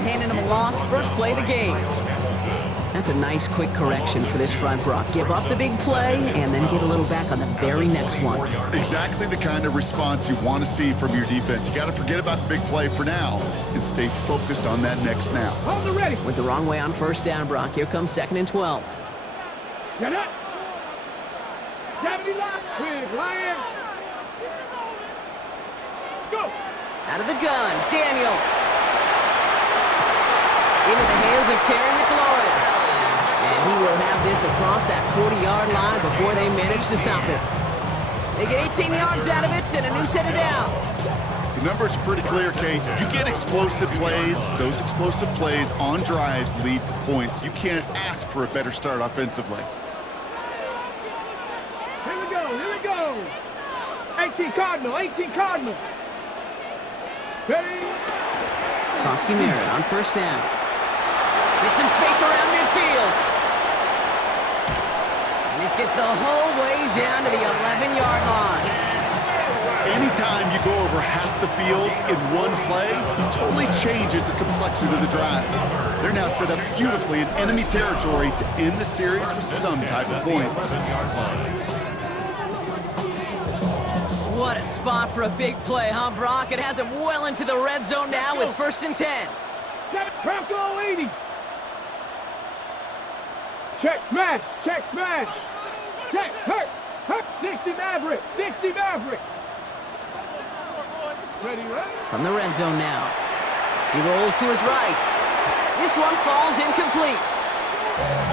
line, handing them a loss, first play of the game. That's a nice, quick correction for this front, Brock. Give up the big play, and then get a little back on the very next one. Exactly the kind of response you want to see from your defense. You got to forget about the big play for now and stay focused on that next snap. Hold it ready. Went the wrong way on first down, Brock. Here comes 2nd and 12. Get up. 70 line. Quick, Lion. Let's go. Out of the gun, Daniels. Into the hands of Terry McLaurin. And he will have this across that 40-yard line before they manage to stop him. They get 18 yards out of it and a new set of downs. The numbers are pretty clear, Kate. You get explosive plays. Those explosive plays on drives lead to points. You can't ask for a better start offensively. Here we go, here we go. 18 Cardinal, 18 Cardinal. Ready? Koski Merritt on first down. Get some space around midfield. And this gets the whole way down to the 11-yard line. Anytime you go over half the field in one play, it totally changes the complexion of the drive. They're now set up beautifully in enemy territory to end the series with some type of points. What a spot for a big play, huh, Brock? It has him well into the red zone now with 1st and 10. Bronco 80. Check smash, check smash. Check, hurt, 60 Maverick, 60 Maverick. Ready, right? From the red zone now. He rolls to his right. This one falls incomplete.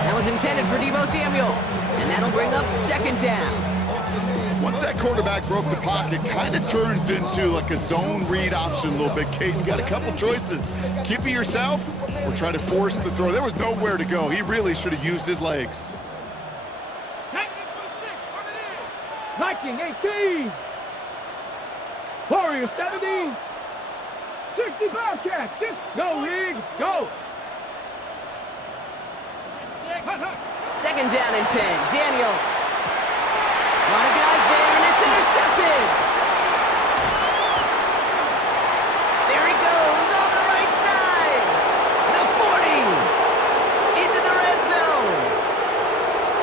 That was intended for Deebo Samuel. And that'll bring up 2nd down. Once that quarterback broke the pocket, kind of turns into like a zone read option a little bit, Kate. You got a couple choices. Keep it yourself or try to force the throw. There was nowhere to go. He really should have used his legs. Viking 18. Warrior 70. 60 Bobcats. Go, League. Go. 2nd down and 10. Daniels. A lot of guys there, and it's intercepted. There he goes on the right side. The 40. Into the red zone.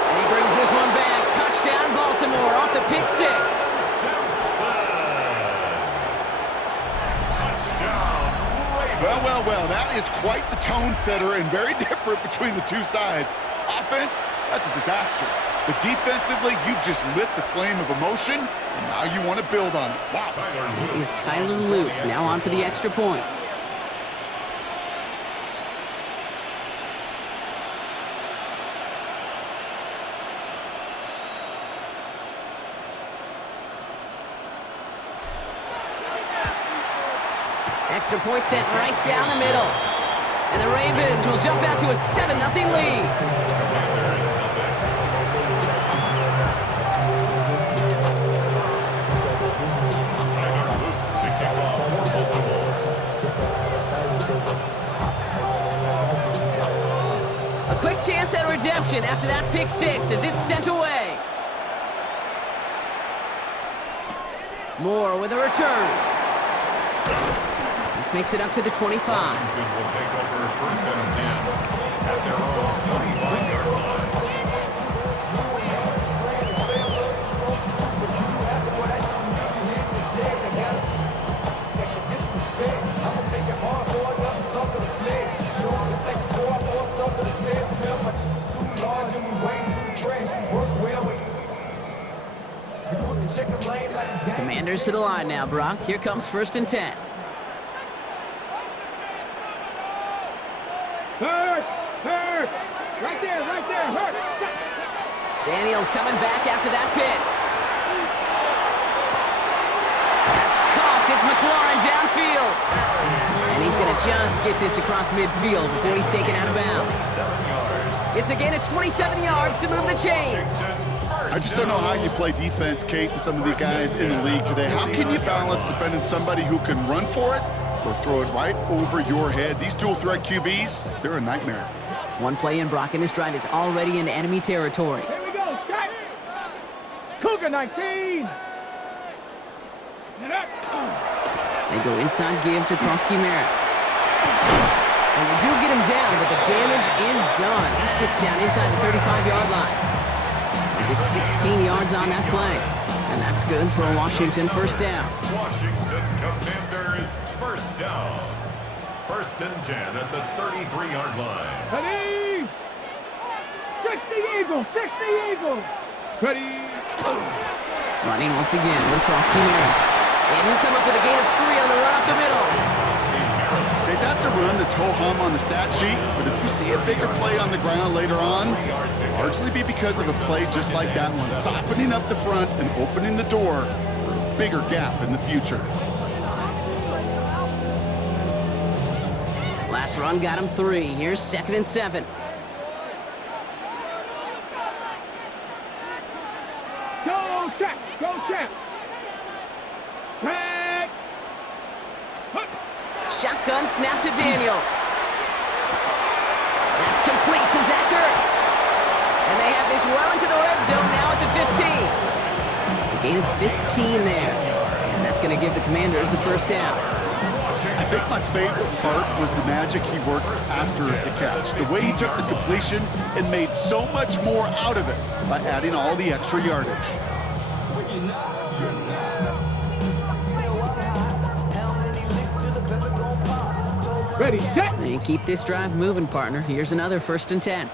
And he brings this one back. Touchdown, Baltimore, off the pick 6. Well, that is quite the tone setter and very different between the two sides. Offense, that's a disaster. But defensively, you've just lit the flame of emotion, and now you want to build on it. Wow. It is Tyler Luke now on for the extra point. Extra point sent right down the middle. And the Ravens will jump out to a 7-0 lead. A quick chance at redemption after that pick 6 as it's sent away. Moore with a return. This makes it up to the 25. Washington will take over 1st and 10 at their own 25-yard line. Commanders to the line now, Brock. Here comes 1st and 10. Hurt. Right there, hurt. Daniels coming back after that pick. That's caught. It's McLaurin downfield. And he's going to just get this across midfield before he's taken out of bounds. It's a gain of 27 yards to move the chains. I just don't know how you play defense, Kate, and some of the guys in the league today. How can you balance defending somebody who can run for it or throw it right over your head? These dual threat QBs, they're a nightmare. One play in, Brock, and this drive is already in enemy territory. Here we go, Scott. Cougar 19. They go inside give to Koski Merritt. And him down, but the damage is done. He gets down inside the 35-yard line. He gets 16 yards on that play. And that's good for a Washington first down. Washington Commanders first down. 1st and 10 at the 33-yard line. Ready? 60 Eagles! 60 Eagles! Ready? Running once again with Krosky Merritt. And he'll come up with a gain of 3 on the run up the middle. Okay, that's a run that's ho-hum on the stat sheet, but if you see a bigger play on the ground later on, largely be because of a play just like that one, softening up the front and opening the door for a bigger gap in the future. Last run got him 3. Here's 2nd and 7. Go check! Go check! Check! Shotgun snap to Daniels. That's complete to Zach Ertz. And they have this well into the red zone now at the 15. A gain of 15 there. And that's going to give the Commanders a first down. I think my favorite part was the magic he worked after the catch. The way he took the completion and made so much more out of it by adding all the extra yardage. Ready, set! And keep this drive moving, partner. Here's another 1st and 10.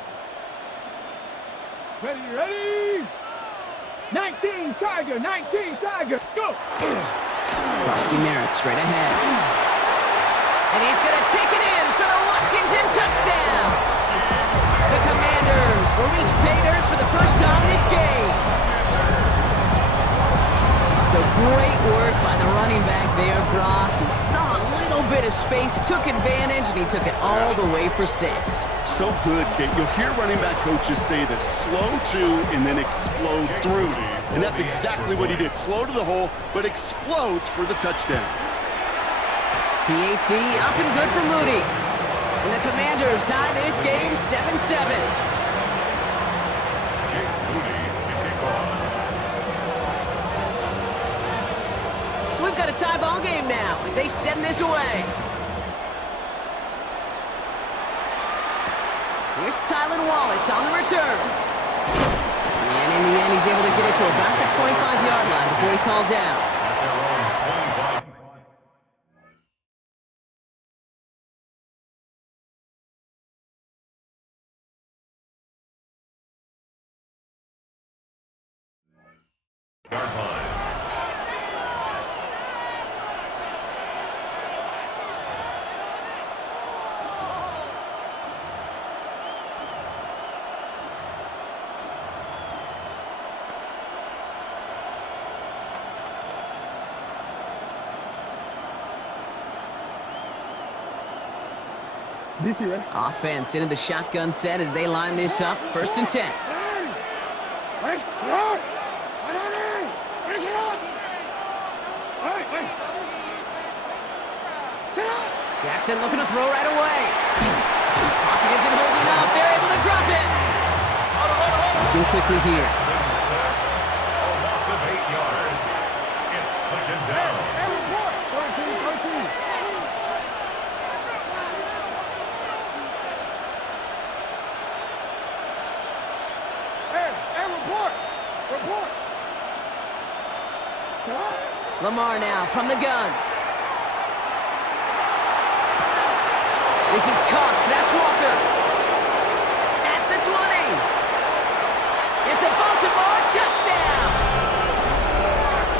Ready, ready! 19 Tiger, 19 Tiger, go! Krosky Merritt straight ahead. And he's going to take it in for the Washington touchdown. The Commanders reach pay dirt for the first time this game. So great work by the running back there, Brock. He saw a little bit of space, took advantage, and he took it all the way for 6. So good, Kate. You'll hear running back coaches say this, slow to and then explode through. And that's exactly what he did. Slow to the hole, but explodes for the touchdown. PAT up and good for Moody. And the Commanders tie this game 7-7. So we've got a tie ball game now as they send this away. Here's Tylan Wallace on the return. And in the end, he's able to get it to about the 25-yard line before he's hauled down. Yard line. This year. Offense into the shotgun set as they line this up. 1st and 10. Jackson looking to throw right away. Pocket isn't holding up. They're able to drop it. Looking quickly here. A loss of 8 yards. It's 2nd down. Lamar now from the gun. This is Cox. That's Walker. At the 20. It's a Baltimore touchdown.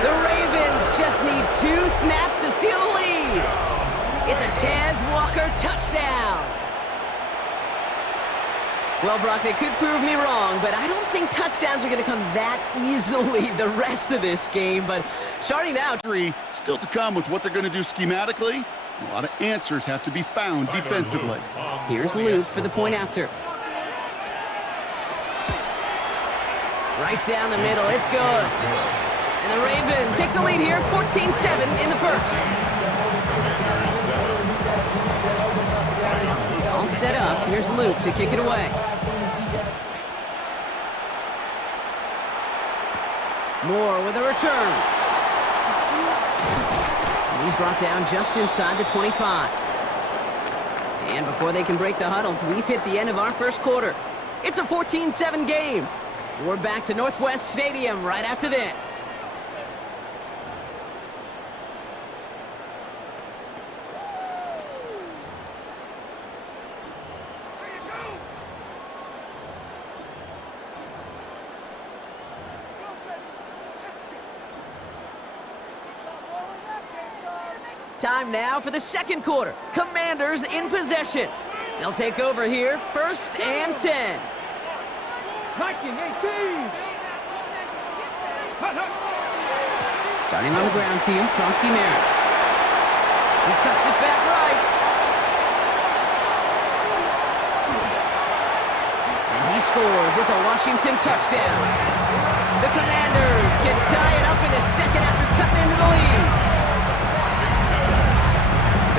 The Ravens just need 2 snaps to steal the lead. It's a Taz Walker touchdown. Well, Brock, they could prove me wrong, but I don't think touchdowns are going to come that easily the rest of this game. But starting out, still to come with what they're going to do schematically. A lot of answers have to be found defensively. Here's Luke for the point after. Right down the middle, it's good. And the Ravens take the lead here, 14-7 in the first. All set up, here's Luke to kick it away. Moore with a return. And he's brought down just inside the 25. And before they can break the huddle, we've hit the end of our first quarter. It's a 14-7 game. We're back to Northwest Stadium right after this. Time now for the second quarter. Commanders in possession. They'll take over here, 1st and 10. Viking 18. Starting on the ground here, Kronsky Merritt. He cuts it back right. And he scores. It's a Washington touchdown. The Commanders can tie it up in the second after cutting into the lead.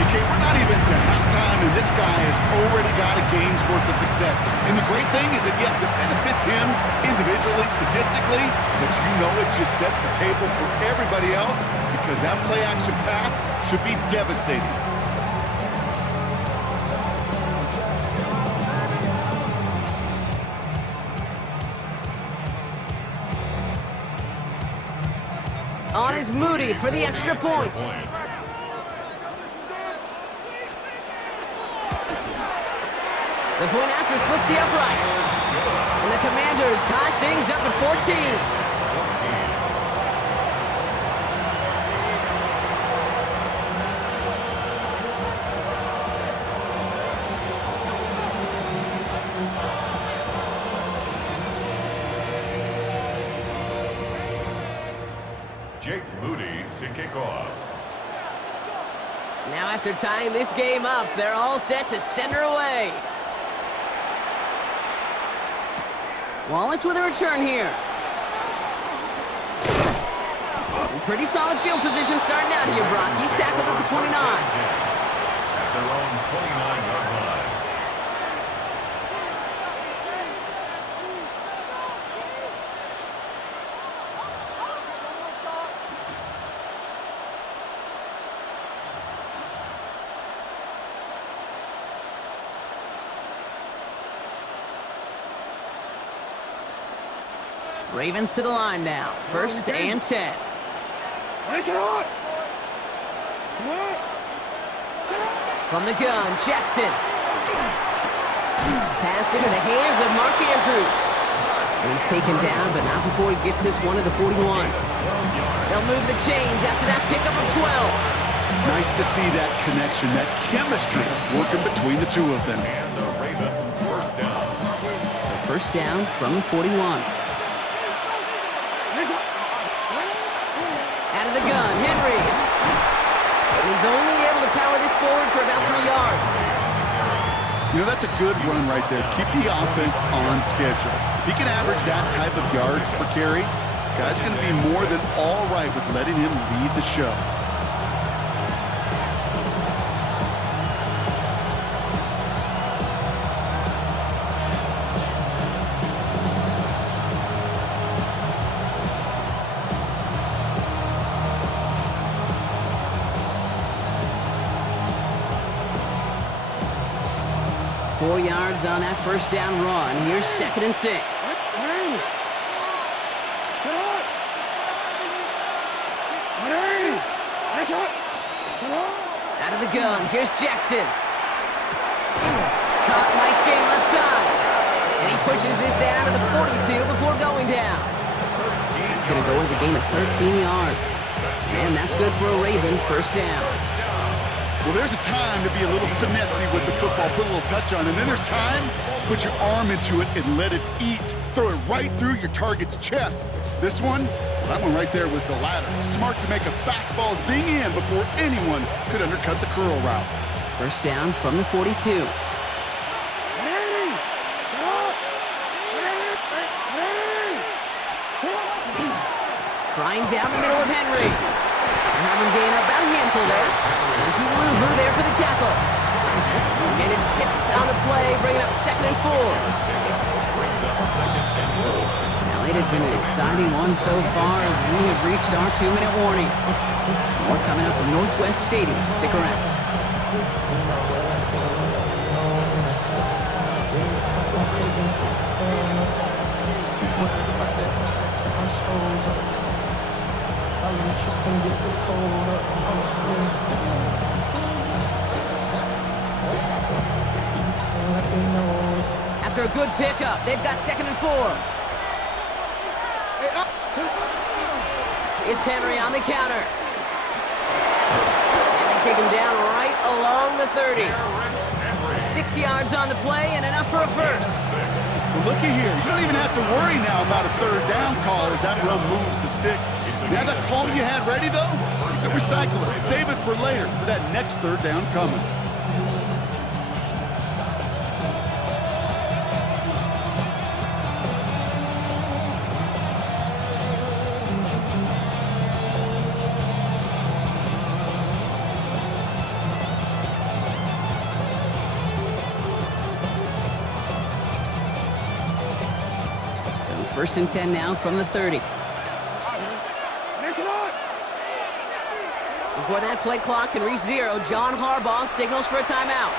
Okay, we're not even to halftime, and this guy has already got a game's worth of success. And the great thing is that, yes, it benefits him individually, statistically, but you know it just sets the table for everybody else because that play-action pass should be devastating. On is Moody for the extra point. The point after splits the uprights. And the Commanders tie things up at 14. Jake Moody to kick off. Now after tying this game up, they're all set to send her away. Wallace with a return here. Pretty solid field position starting out here, Brock. He's tackled at the 29. At their own 29-yard line. Ravens to the line now. 1st and 10. From the gun, Jackson. Pass into the hands of Mark Andrews. And he's taken down, but not before he gets this one to the 41. They'll move the chains after that pickup of 12. Nice to see that connection, that chemistry working between the two of them. And the Ravens first down. So 1st down from the 41. Out of the gun, Henry. And he's only able to power this forward for about 3 yards. You know, that's a good run right there. Keep the offense on schedule. If he can average that type of yards per carry, this guy's going to be more than all right with letting him lead the show. Yards on that 1st down run. Here's 2nd and 6. Out of the gun. Here's Jackson. Caught, nice game left side. And he pushes this down to the 42 before going down. It's going to go as a gain of 13 yards. And that's good for a Ravens 1st down. Well, there's a time to be a little finessey with the football, put a little touch on, and then there's time to put your arm into it and let it eat. Throw it right through your target's chest. This one, that one right there was the latter. Smart to make a fastball zing in before anyone could undercut the curl route. 1st down from the 42. Flying down the middle with Henry. Having gained about a handful there. And Kiwaluvu there for the tackle. Gained 6 on the play, bringing up 2nd and 4. Now it has been an exciting one so far as we have reached our 2-minute warning. More coming up from Northwest Stadium. Stick around. After a good pickup, they've got 2nd and 4. It's Henry on the counter. And they take him down right along the 30. 6 yards on the play and enough for a first. Well, looky here. You don't even have to worry now about a 3rd down call as that run moves the sticks. Now that call you had ready, though, you can recycle it. Save it for later for that next 3rd down coming. So 1st and 10 now from the 30. Before that play clock can reach 0, John Harbaugh signals for a timeout.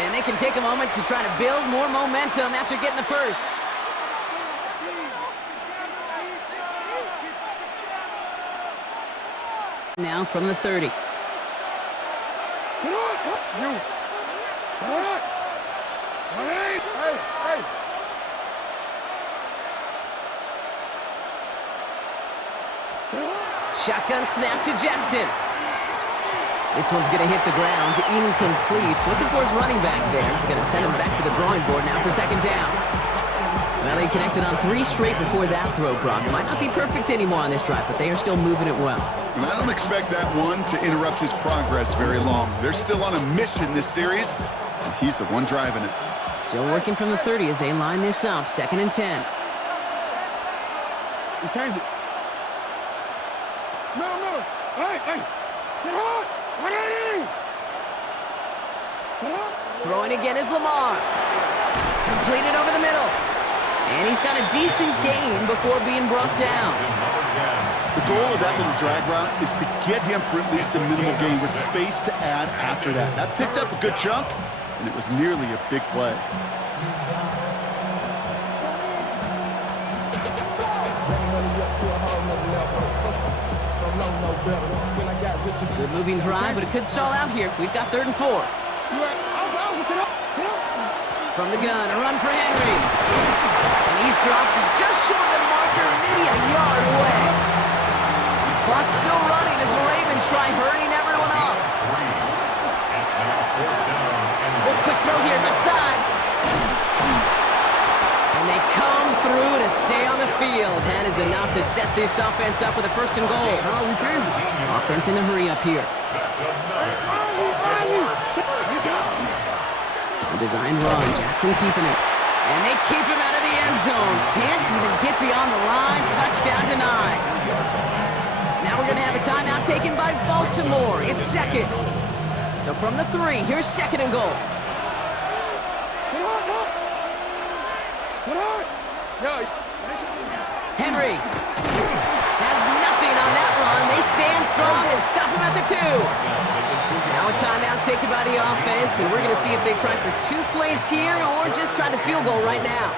And they can take a moment to try to build more momentum after getting the first. Now from the 30. Shotgun snap to Jackson. This one's going to hit the ground, incomplete. Looking for his running back there. Going to send him back to the drawing board now for 2nd down. Well, they connected on 3 straight before that throw, Brock. Might not be perfect anymore on this drive, but they are still moving it well. And I don't expect that one to interrupt his progress very long. They're still on a mission this series, and he's the one driving it. Still working from the 30 as they line this up, 2nd and 10. You change it. No. Hey. Sit hard. Throwing again is Lamar. Completed over the middle. And he's got a decent gain before being brought down. The goal of that little drag route is to get him for at least a minimal gain with space to add after that. That picked up a good chunk, and it was nearly a big play. Good moving drive, but it could stall out here. We've got 3rd and 4. From the gun, a run for Henry. And he's dropped just short of the marker, maybe a yard away. Clock's still running as the Ravens try hurrying everyone up. Oh, quick throw here, left side. And they come through to stay on the field. That is enough to set this offense up with a 1st and goal. Offense in the hurry up here. A designed run, Jackson keeping it. And they keep him out of the end zone. Can't even get beyond the line. Touchdown denied. Now we're going to have a timeout taken by Baltimore. It's 2nd. So from the 3, here's 2nd and goal. Henry has nothing on that run. They stand strong and stop him at the 2. Now a timeout taken by the offense, and we're going to see if they try for 2 plays here or just try the field goal right now.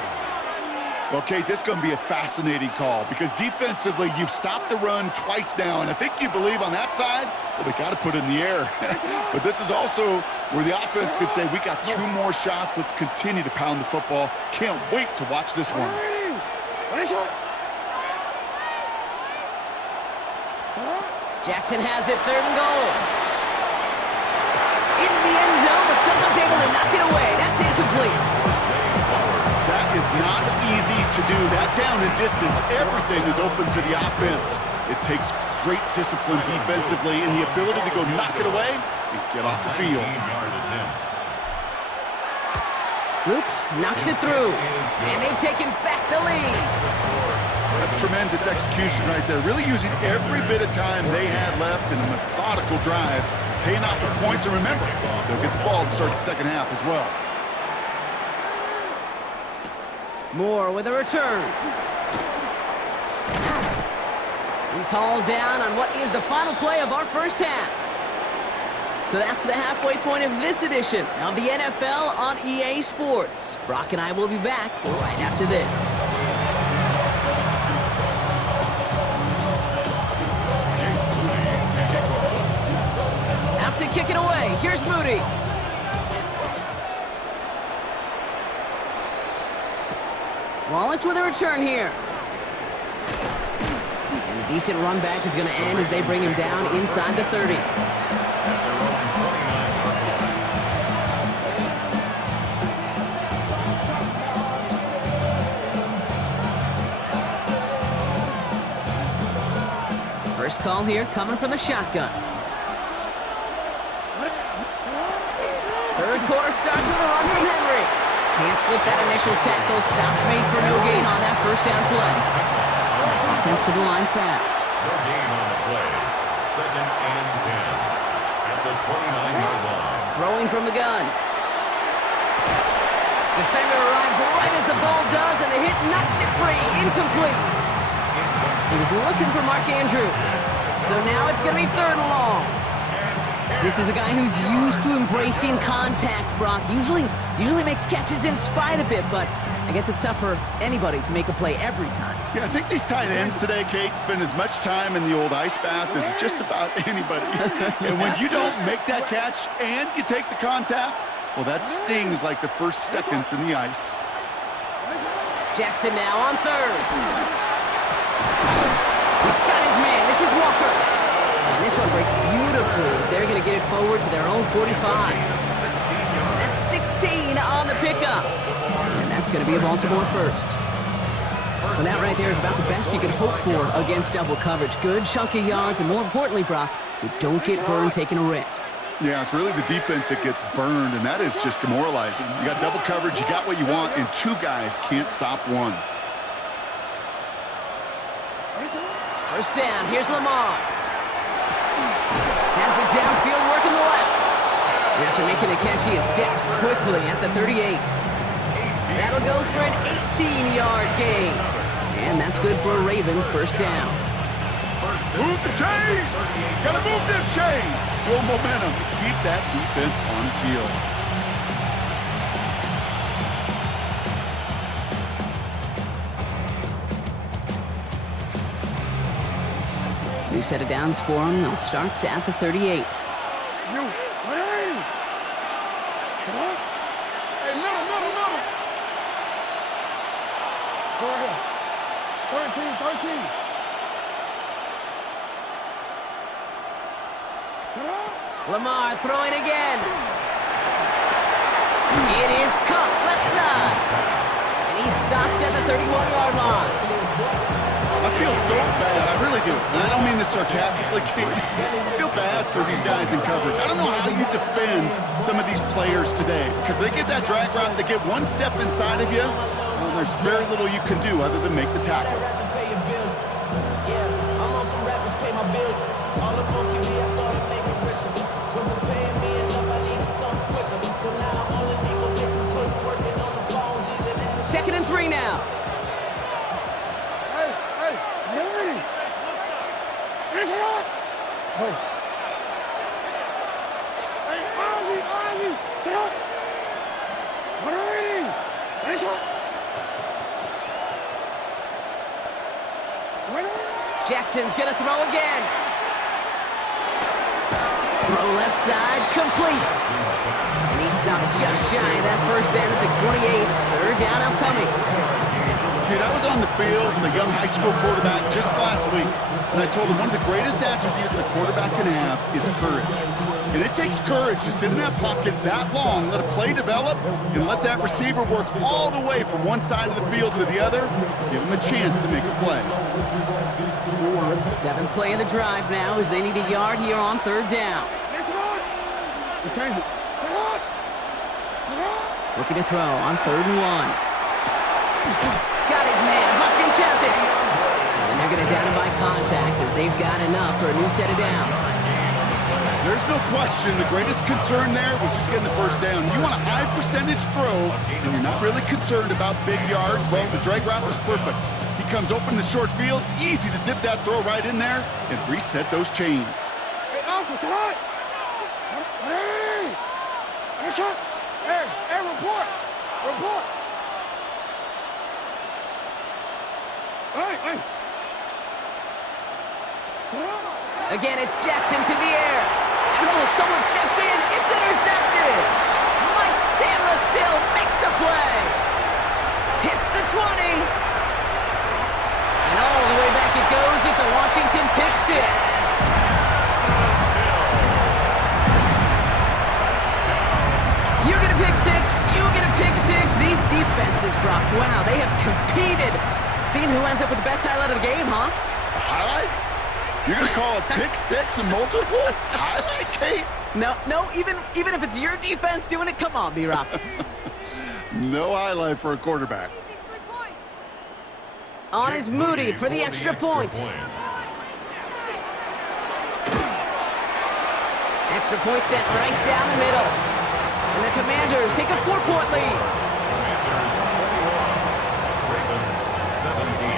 Okay, this is going to be a fascinating call because defensively, you've stopped the run twice now, and I think you believe on that side, well, they got to put it in the air. But this is also where the offense could say, we got 2 more shots. Let's continue to pound the football. Can't wait to watch this one. Jackson has it, 3rd and goal. Into the end zone, but someone's able to knock it away. That's incomplete. That is not easy to do. That down and distance, everything is open to the offense. It takes great discipline defensively and the ability to go knock it away and get off the field. Oops, knocks it through. And they've taken back the lead. That's tremendous execution right there. Really using every bit of time they had left in a methodical drive, paying off with points. And remember, they'll get the ball to start the 2nd half as well. Moore with a return. He's hauled down on what is the final play of our 1st half. So that's the halfway point of this edition of the NFL on EA Sports. Brock and I will be back right after this. to kick it away. Here's Moody. Wallace with a return here. And a decent run back is going to end as they bring him down inside the 30. First call here coming from the shotgun. Third quarter starts with a run from Henry. Can't slip that initial tackle. Stops made for no gain on that first down play. Offensive line fast. No gain on the play. 2nd and 10 at the 29-yard line. Throwing from the gun. Defender arrives right as the ball does, and the hit knocks it free. Incomplete. He was looking for Mark Andrews. So now it's going to be 3rd and long. This is a guy who's used to embracing contact, Brock. Usually makes catches in spite of it, but I guess it's tough for anybody to make a play every time. Yeah, I think these tight ends today, Kate, spend as much time in the old ice bath as just about anybody. And when you don't make that catch and you take the contact, well, that stings like the first seconds in the ice. Jackson now on 3rd. He's got his man. This is Walker. And this one breaks beautifully as they're going to get it forward to their own 45. That's 16 on the pickup. And that's going to be a Baltimore first. Well, that right there is about the best you can hope for against double coverage. Good chunky yards, and more importantly, Brock, you don't get burned taking a risk. Yeah, it's really the defense that gets burned, and that is just demoralizing. You got double coverage, you got what you want, and 2 guys can't stop one. First down, here's Lamar. Has it downfield, working the left. And after making the catch, he is decked quickly at the 38. That'll go for an 18-yard gain. And that's good for a Ravens first down. Move the chains! Gotta move them chains! Build momentum. Keep that defense on its heels. New set of downs for him. They'll start at the 38. Go ahead. 13. Lamar throwing again. It is caught left side. And he's stopped at the 31-yard line. I feel so bad, I really do. And I don't mean this sarcastically, Kate. I feel bad for these guys in coverage. I don't know how you defend some of these players today, because they get that drag route, they get one step inside of you, there's very little you can do other than make the tackle. Second and 3 now. Jackson's gonna throw again. Throw left side, complete. And he stopped just shy of that first down at the 28. 3rd down upcoming. Kid, I was on the field with a young high school quarterback just last week, and I told him one of the greatest attributes a quarterback can have is courage. And it takes courage to sit in that pocket that long, let a play develop, and let that receiver work all the way from one side of the field to the other, give him a chance to make a play. 7th play of the drive now as they need a yard here on 3rd down. Looking to throw on 3rd and 1. Got his man, Hopkins has it. And they're going to down him by contact as they've got enough for a new set of downs. There's no question the greatest concern there was just getting the first down. You want a high percentage throw, and you're not really concerned about big yards. Well, the drag route was perfect. He comes open the short field. It's easy to zip that throw right in there and reset those chains. Hey, officer, what? Hey! Hey, report! Report! Hey! Again, it's Jackson to the air. And oh, someone stepped in. It's intercepted. Mike Sandra still makes the play. Hits the 20. And all the way back it goes. It's a Washington pick six. You get a pick six. You get a pick six. These defenses, Brock, wow, they have competed. Seeing who ends up with the best highlight of the game, huh? A highlight? You're going to call a pick six a multiple? Highlight, Kate? No, even if it's your defense doing it, come on, B-Rock. No highlight for a quarterback. On is Moody for the extra point. Extra point sent right down the middle. And the Commanders take a 4-point lead. Commanders 21, Ravens 17.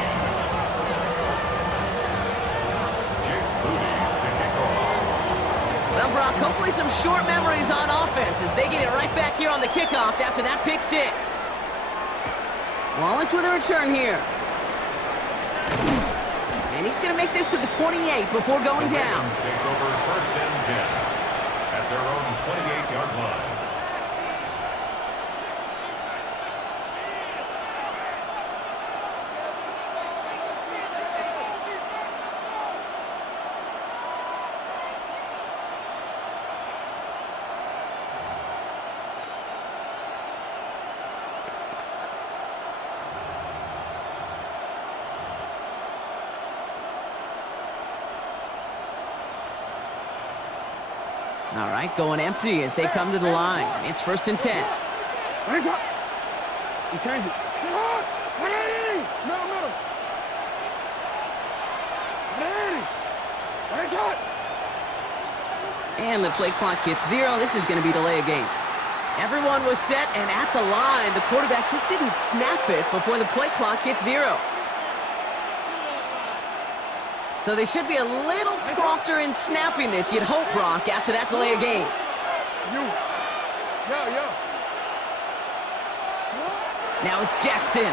Jake Moody to kick off. Well, Brock, hopefully some short memories on offense as they get it right back here on the kickoff after that pick six. Wallace with a return here. And he's going to make this to the 28 before going down. Ravens take over first and 10 at their own 28-yard line. All right, going empty as they come to the line. It's first and 10. You change it. Middle. And the play clock hits 0. This is going to be delay a game. Everyone was set and at the line. The quarterback just didn't snap it before the play clock hit 0. So they should be a little prompter in snapping this, you'd hope, Brock, after that delay of game. Now it's Jackson.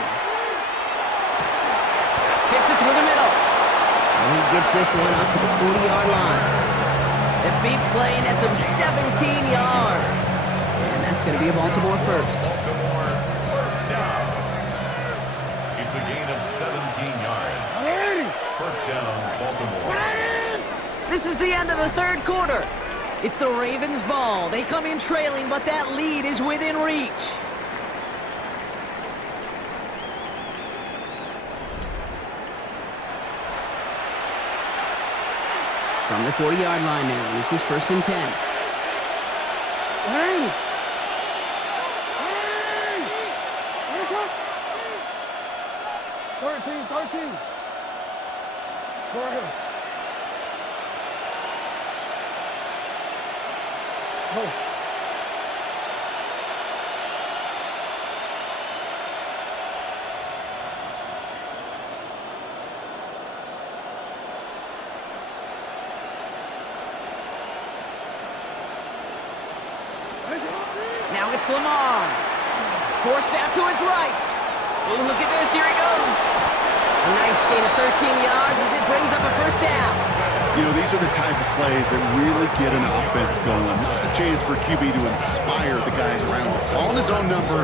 Fits it through the middle. And he gets this one up to the 40-yard line. The big play nets him 17 yards. And that's going to be a Baltimore first. Baltimore first down. It's a gain of 17 yards. First down, Baltimore. This is the end of the third quarter. It's the Ravens' ball. They come in trailing, but that lead is within reach. From the 40-yard line now, this is first and 10. 13. Go ahead. Go. Now it's Lamar. Forced out to his right. Oh, look at this. Here he goes. A nice gain of 13 yards as it brings up a first down. You know, these are the type of plays that really get an offense going. This is a chance for a QB to inspire the guys around him. Calling his own number,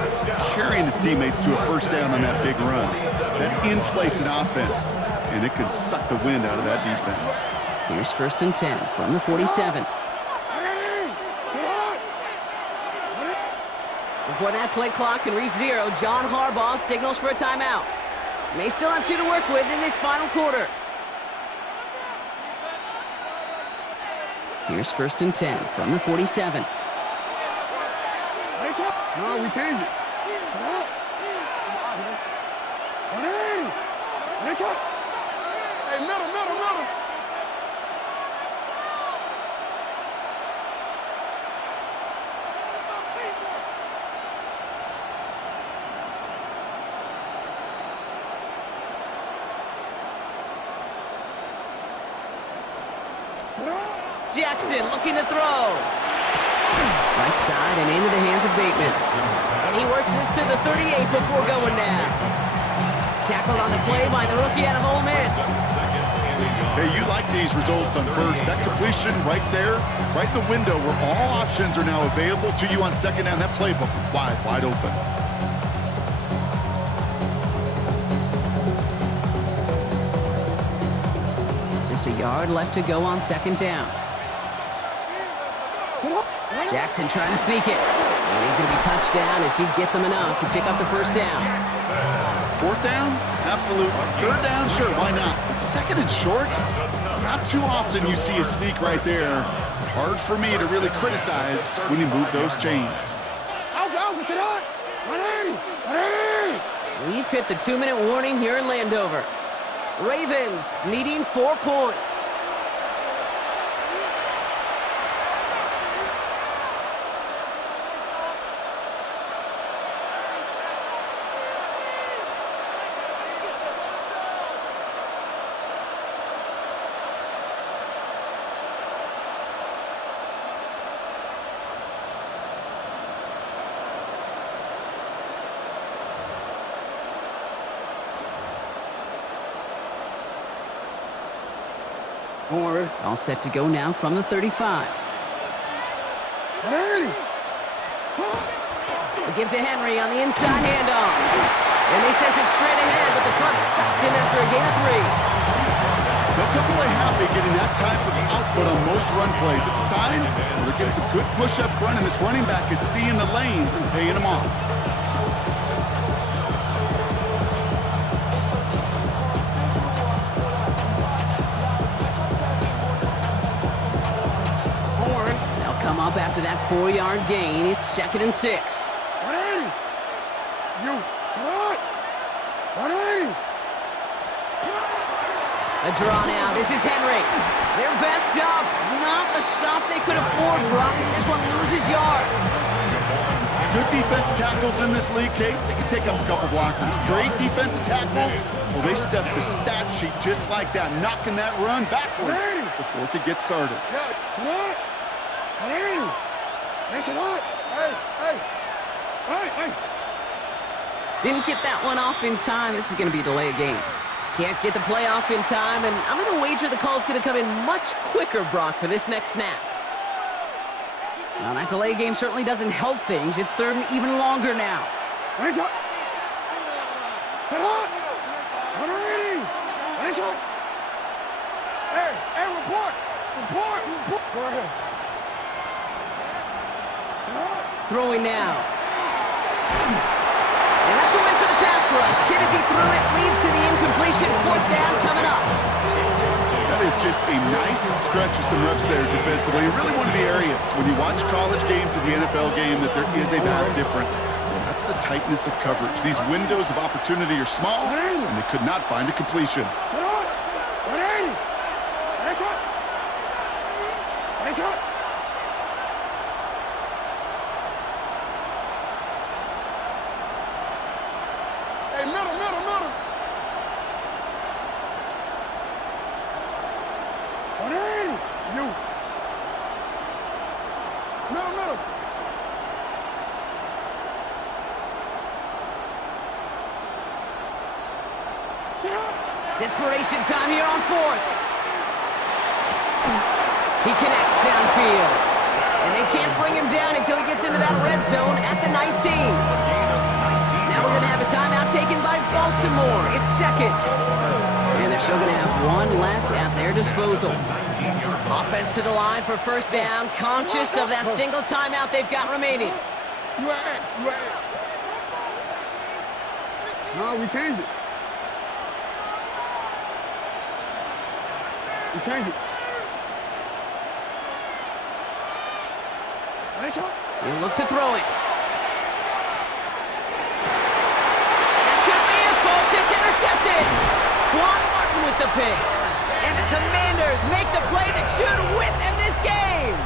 carrying his teammates to a first down on that big run. That inflates an offense, and it could suck the wind out of that defense. Here's first and 10 from the 47. Before that play clock can reach 0, John Harbaugh signals for a timeout. May still have 2 to work with in this final quarter. Here's first and 10 from the 47. No, we change it. Hey, middle. Jackson looking to throw. Right side and into the hands of Bateman. And he works this to the 38 before going down. Tackled on the play by the rookie out of Ole Miss. Hey, you like these results on first. That completion right there, right in the window where all options are now available to you on second down. That playbook wide open. Just a yard left to go on second down. Jackson trying to sneak it. And he's going to be touched down as he gets him enough to pick up the first down. Fourth down? Absolutely. Third down? Sure, why not? But second and short? It's not too often you see a sneak right there. Hard for me to really criticize when you move those chains. We've hit the 2-minute warning here in Landover. Ravens needing 4 points. All set to go now from the 35. They give to Henry on the inside handoff. And they sent it straight ahead, but the front stops him after a gain of 3. They'll come away happy getting that type of output on most run plays. It's a sign they're getting some good push up front, and this running back is seeing the lanes and paying them off. Come up after that 4-yard gain. It's 2nd and 6. A draw now. This is Henry. They're backed up. Not a stop they could afford, Brock, as this one loses yards. Good defensive tackles in this league, Kate. They can take up a couple blockers. Great defensive tackles. Well, they stuff the stat sheet just like that, knocking that run backwards before it could get started. Didn't get that one off in time. This is going to be a delay of game. Can't get the play off in time, and I'm going to wager the call's going to come in much quicker, Brock, for this next snap. Now, that delay game certainly doesn't help things. It's third and even longer now. Throwing now. And that's a win for the pass rush. Hit as he threw it, leads to the incompletion. 4th down coming up. That is just a nice stretch of some reps there defensively. And really one of the areas, when you watch college game to the NFL game, that there is a vast difference. And that's the tightness of coverage. These windows of opportunity are small, and they could not find a completion. Desperation time here on 4th. He connects downfield. And they can't bring him down until he gets into that red zone at the 19. Now we're going to have a timeout taken by Baltimore. It's 2nd. And they're still going to have 1 left at their disposal. Offense to the line for 1st down, conscious of that single timeout they've got remaining. No, we changed it. We changed it. You look to throw it. That could be it, folks. It's intercepted. Quan Martin with the pick. And the Commanders make the play that should win them this game.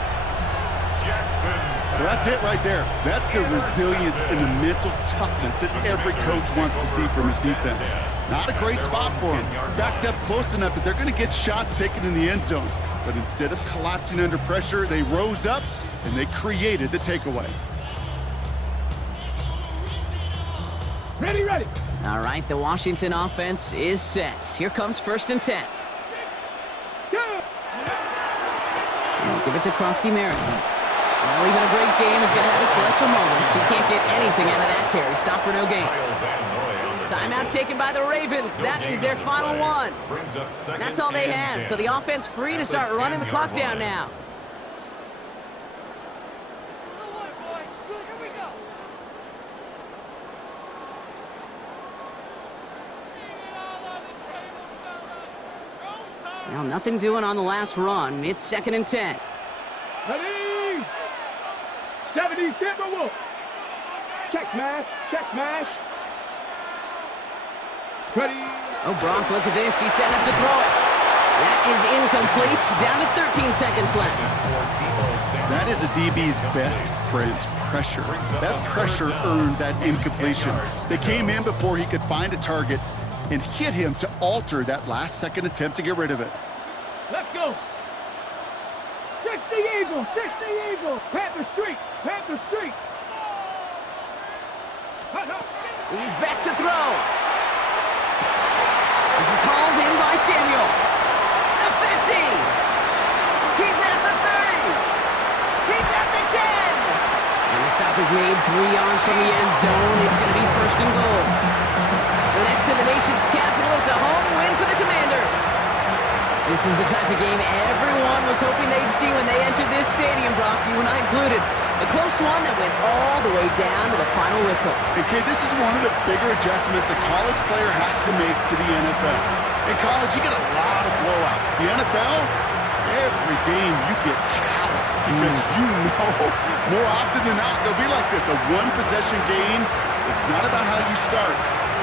Well, that's it right there. That's the resilience and the mental toughness that every coach wants to see from his defense. Not a great spot for him. Backed up close enough that they're going to get shots taken in the end zone. But instead of collapsing under pressure, they rose up and they created the takeaway. Ready. All right, the Washington offense is set. Here comes 1st and 10. Give it to Krosky Merritt. Well, even a great game is going to have its lesser moments. He can't get anything out of that carry. Stop for no gain. Timeout taken by the Ravens. That is their final one. That's all they had, so the offense free to start running the clock down now. Well, nothing doing on the last run. It's 2nd and 10. Ready? 70 Timberwolves. Check smash, check smash. Ready? Oh, Brock, look at this. He's setting up to throw it. That is incomplete. Down to 13 seconds left. That is a DB's best friend, pressure. That pressure earned that incompletion. They came in before he could find a target and hit him to alter that last-second attempt to get rid of it. Let's go. 60 Eagles, 60 Eagles. Panther Street, Panther Street. He's back to throw. This is hauled in by Samuel. The 50. He's at the 30. He's at the 10. And the stop is made 3 yards from the end zone. It's going to be 1st and goal. So next to the nation's capital, it's a home win for the Commanders. This is the type of game everyone was hoping they'd see when they entered this stadium, Brock, you and I included. A close one that went all the way down to the final whistle. Okay, this is one of the bigger adjustments a college player has to make to the NFL. In college, you get a lot of blowouts. The NFL, every game you get calloused because you know more often than not they'll be like this, a one-possession game. It's not about how you start.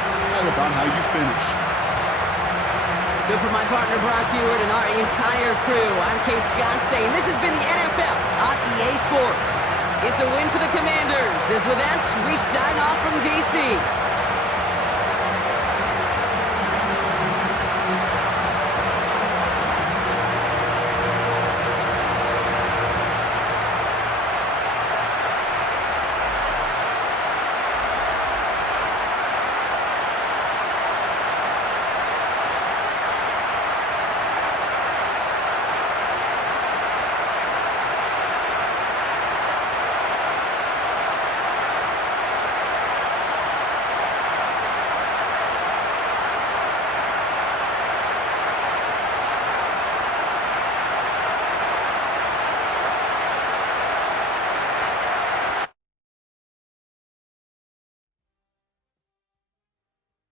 It's all about how you finish. So for my partner Brock Hewitt and our entire crew, I'm Kate Scott saying this has been the NFL on EA Sports. It's a win for the Commanders. As with that, we sign off from D.C.